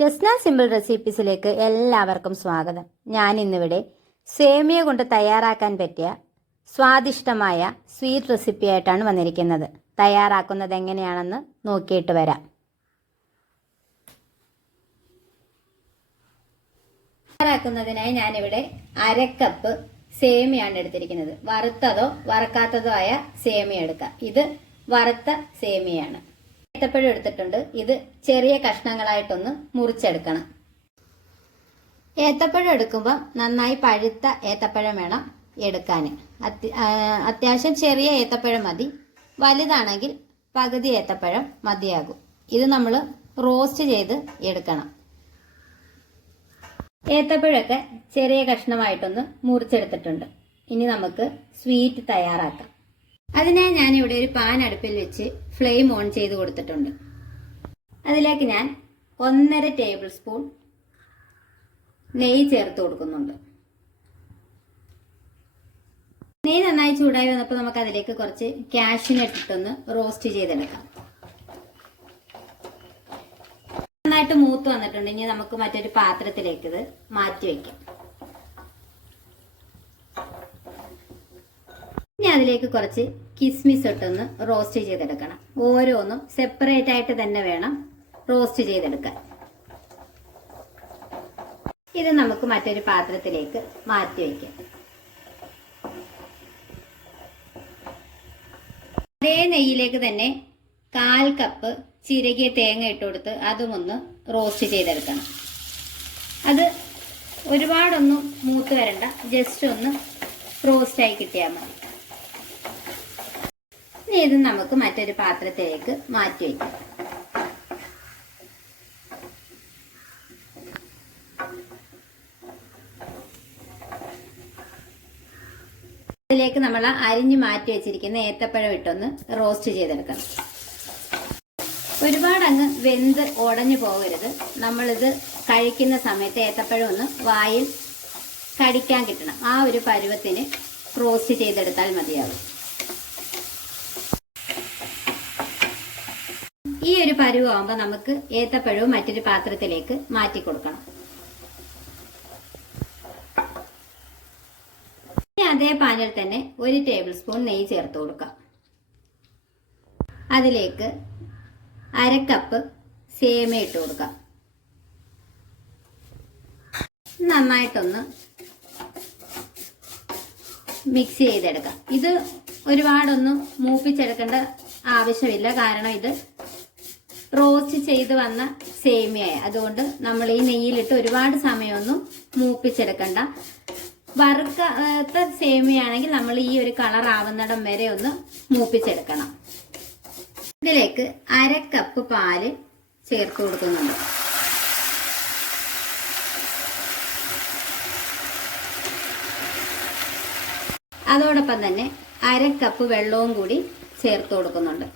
Jasna simple റെസിപ്പീസിലേക്ക് എല്ലാവർക്കും സ്വാഗതം. ഞാൻ ഇന്നിവിടെ സേമിയ കൊണ്ട് തയ്യാറാക്കാൻ പറ്റിയ സ്വാദിഷ്ടമായ സ്വീറ്റ് റെസിപ്പി ആയിട്ടാണ് വന്നിരിക്കുന്നത്. തയ്യാറാക്കുന്നത് എങ്ങനെയാണെന്ന് നോക്കിയിട്ട് വരാം. തയ്യാറാക്കുന്നതിനായി ഞാനിവിടെ അരക്കപ്പ് സേമിയാണ് എടുത്തിരിക്കുന്നത്. വറുത്തതോ വറക്കാത്തതോ ആയ സേമിയ എടുക്കാം. ഇത് വറുത്ത സേമിയാണ്. ഏത്തപ്പഴം എടുത്തിട്ടുണ്ട്. ഇത് ചെറിയ കഷ്ണങ്ങളായിട്ടൊന്ന് മുറിച്ചെടുക്കണം. ഏത്തപ്പഴം എടുക്കുമ്പോൾ നന്നായി പഴുത്ത ഏത്തപ്പഴം വേണം എടുക്കാൻ അത്യാവശ്യം ചെറിയ ഏത്തപ്പഴം മതി. വലുതാണെങ്കിൽ പകുതി ഏത്തപ്പഴം മതിയാകും. ഇത് നമ്മൾ റോസ്റ്റ് ചെയ്ത് എടുക്കണം. ഏത്തപ്പഴമൊക്കെ ചെറിയ കഷ്ണമായിട്ടൊന്ന് മുറിച്ചെടുത്തിട്ടുണ്ട്. ഇനി നമുക്ക് സ്വീറ്റ് തയ്യാറാക്കാം. അതിനായി ഞാനിവിടെ ഒരു പാൻ അടുപ്പിൽ വെച്ച് ഫ്ലെയിം ഓൺ ചെയ്ത് കൊടുത്തിട്ടുണ്ട്. അതിലേക്ക് ഞാൻ ഒന്നര ടേബിൾ സ്പൂൺ നെയ്യ് ചേർത്ത് കൊടുക്കുന്നുണ്ട്. നെയ്യ് നന്നായി ചൂടായി വന്നപ്പോൾ നമുക്ക് അതിലേക്ക് കുറച്ച് കാഷ്യൂനട്ട് ഇട്ടൊന്ന് റോസ്റ്റ് ചെയ്തെടുക്കാം. നന്നായിട്ട് മൂത്ത് വന്നിട്ടുണ്ട്. ഇനി നമുക്ക് മറ്റൊരു പാത്രത്തിലേക്ക് ഇത് മാറ്റി വെക്കാം. ഇനി അതിലേക്ക് കുറച്ച് കിസ്മിസ് ഇട്ടൊന്ന് റോസ്റ്റ് ചെയ്തെടുക്കണം. ഓരോന്നും സെപ്പറേറ്റ് ആയിട്ട് തന്നെ വേണം റോസ്റ്റ് ചെയ്തെടുക്കാൻ. ഇത് നമുക്ക് മറ്റൊരു പാത്രത്തിലേക്ക് മാറ്റി വയ്ക്കാം. അതേ നെയ്യിലേക്ക് തന്നെ കാൽ കപ്പ് ചിരകിയ തേങ്ങ ഇട്ട് കൊടുത്ത് അതും ഒന്ന് റോസ്റ്റ് ചെയ്തെടുക്കണം. അത് ഒരുപാടൊന്നും മൂത്ത് വരണ്ട ജസ്റ്റ് ഒന്ന് റോസ്റ്റായി കിട്ടിയാൽ മതി. ഇനി ഇത് നമുക്ക് മറ്റൊരു പാത്രത്തിലേക്ക് മാറ്റി വയ്ക്കാം. അതിലേക്ക് നമ്മൾ അരിഞ്ഞ് മാറ്റി വെച്ചിരിക്കുന്ന ഏത്തപ്പഴം ഇട്ടൊന്ന് റോസ്റ്റ് ചെയ്തെടുക്കണം. ഒരുപാട് അങ്ങ് വെന്ത് ഉടഞ്ഞു പോകരുത്. നമ്മളിത് കഴിക്കുന്ന സമയത്ത് ഏത്തപ്പഴം ഒന്ന് വായിൽ കടിക്കാൻ കിട്ടണം. ആ ഒരു പരുവത്തിന് റോസ്റ്റ് ചെയ്തെടുത്താൽ മതിയാകും ഈ ഒരു പരുവാകുമ്പോൾ നമുക്ക് ഏത്തപ്പഴവും മറ്റൊരു പാത്രത്തിലേക്ക് മാറ്റി കൊടുക്കണം. അതേ പാനിൽ തന്നെ ഒരു ടേബിൾ സ്പൂൺ നെയ്യ് ചേർത്ത് കൊടുക്കാം. അതിലേക്ക് അരക്കപ്പ് സേമ ഇട്ട് കൊടുക്കാം. നന്നായിട്ടൊന്ന് മിക്സ് ചെയ്തെടുക്കാം. ഇത് ഒരുപാടൊന്നും മൂപ്പിച്ചെടുക്കേണ്ട ആവശ്യമില്ല. കാരണം ഇത് റോസ്റ്റ് ചെയ്ത് വന്ന സേമിയ അതുകൊണ്ട് നമ്മൾ ഈ നെയ്യിലിട്ട് ഒരുപാട് സമയമൊന്നും മൂപ്പിച്ചെടുക്കണ്ട. വറുക്കാത്ത സേമിയാണെങ്കിൽ നമ്മൾ ഈ ഒരു കളർ ആവുന്നിടം വരെ ഒന്ന് മൂപ്പിച്ചെടുക്കണം. ഇതിലേക്ക് അര കപ്പ് പാൽ ചേർത്ത് കൊടുക്കുന്നുണ്ട്. അതോടൊപ്പം തന്നെ അര കപ്പ് വെള്ളവും കൂടി ചേർത്ത് കൊടുക്കുന്നുണ്ട്.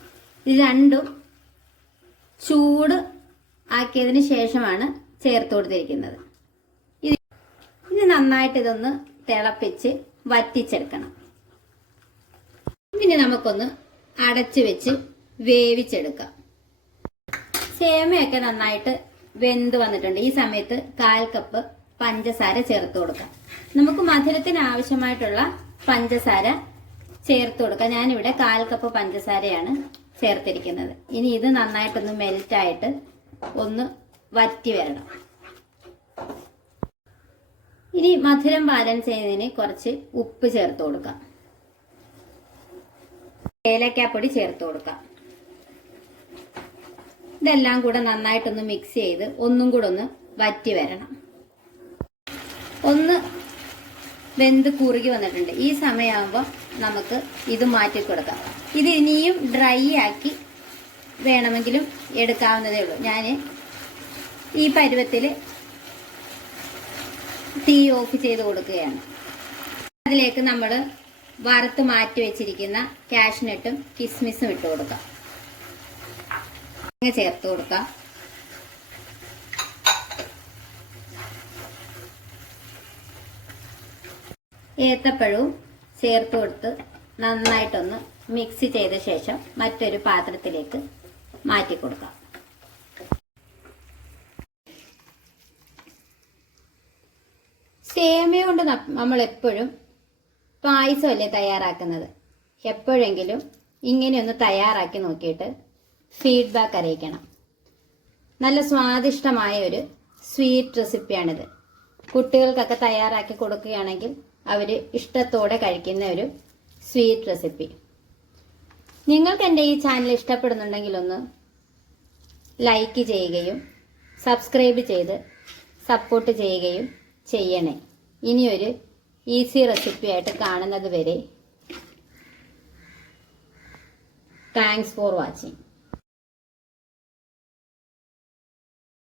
ഇത് രണ്ടും ചൂട് ആക്കിയതിന് ശേഷമാണ് ചേർത്ത് കൊടുത്തിരിക്കുന്നത്. ഇത് ഇനി നന്നായിട്ട് ഇതൊന്ന് തിളപ്പിച്ച് വറ്റിച്ചെടുക്കണം. ഇനി നമുക്കൊന്ന് അടച്ചു വെച്ച് വേവിച്ചെടുക്കാം. സേമയൊക്കെ നന്നായിട്ട് വെന്ത് വന്നിട്ടുണ്ട്. ഈ സമയത്ത് കാൽ കപ്പ് പഞ്ചസാര ചേർത്ത് കൊടുക്കാം. നമുക്ക് മധുരത്തിന് ആവശ്യമായിട്ടുള്ള പഞ്ചസാര ചേർത്ത് കൊടുക്കാം. ഞാനിവിടെ കാൽ കപ്പ് പഞ്ചസാരയാണ് ചേർത്തിരിക്കുന്നത്. ഇനി ഇത് നന്നായിട്ടൊന്ന് മെൽറ്റായിട്ട് ഒന്ന് വറ്റി വരണം. ഇനി മധുരം ബാലൻസ് ചെയ്യുന്നതിന് കുറച്ച് ഉപ്പ് ചേർത്ത് കൊടുക്കാം. ഏലക്കാപ്പൊടി ചേർത്ത് കൊടുക്കാം. ഇതെല്ലാം കൂടെ നന്നായിട്ടൊന്ന് മിക്സ് ചെയ്ത് ഒന്നും കൂടെ ഒന്ന് വറ്റി വരണം. ഒന്ന് വെന്ത് കുറുകി വന്നിട്ടുണ്ട്. ഈ സമയമാകുമ്പോൾ നമുക്ക് ഇത് മാറ്റി കൊടുക്കാം. ഇത് ഇനിയും ഡ്രൈ ആക്കി വേണമെങ്കിലും എടുക്കാവുന്നതേ ഉള്ളൂ. ഞാൻ ഈ പരുവത്തിൽ തീ ഓഫ് ചെയ്ത് കൊടുക്കുകയാണ്. അതിലേക്ക് നമ്മൾ വറുത്ത് മാറ്റി വെച്ചിരിക്കുന്ന കാഷ്നട്ടും കിസ്മിസും ഇട്ട് കൊടുക്കാം. ചേർത്ത് കൊടുക്കാം. ഏത്തപ്പഴവും ചേർത്ത് കൊടുത്ത് നന്നായിട്ടൊന്ന് മിക്സ് ചെയ്ത ശേഷം മറ്റൊരു പാത്രത്തിലേക്ക് മാറ്റി കൊടുക്കാം. സേമിയ കൊണ്ട് നമ്മൾ എപ്പോഴും പായസമല്ലേ തയ്യാറാക്കുന്നത്? എപ്പോഴെങ്കിലും ഇങ്ങനെയൊന്ന് തയ്യാറാക്കി നോക്കിയിട്ട് ഫീഡ്ബാക്ക് അറിയിക്കണം. നല്ല സ്വാദിഷ്ടമായ ഒരു സ്വീറ്റ് റെസിപ്പിയാണിത് കുട്ടികൾക്കൊക്കെ തയ്യാറാക്കി കൊടുക്കുകയാണെങ്കിൽ അവർ ഇഷ്ടത്തോടെ കഴിക്കുന്ന ഒരു സ്വീറ്റ് റെസിപ്പി. നിങ്ങൾക്ക് എന്റെ ഈ ചാനൽ ഇഷ്ടപ്പെടുന്നുണ്ടെങ്കിൽ ഒന്ന് ലൈക്ക് ചെയ്യുകയും സബ്സ്ക്രൈബ് ചെയ്ത് സപ്പോർട്ട് ചെയ്യുകയും ചെയ്യണേ. ഇനിയൊരു ഈസി റെസിപ്പി ആയിട്ട് കാണുന്നത് വരെ. Thanks for watching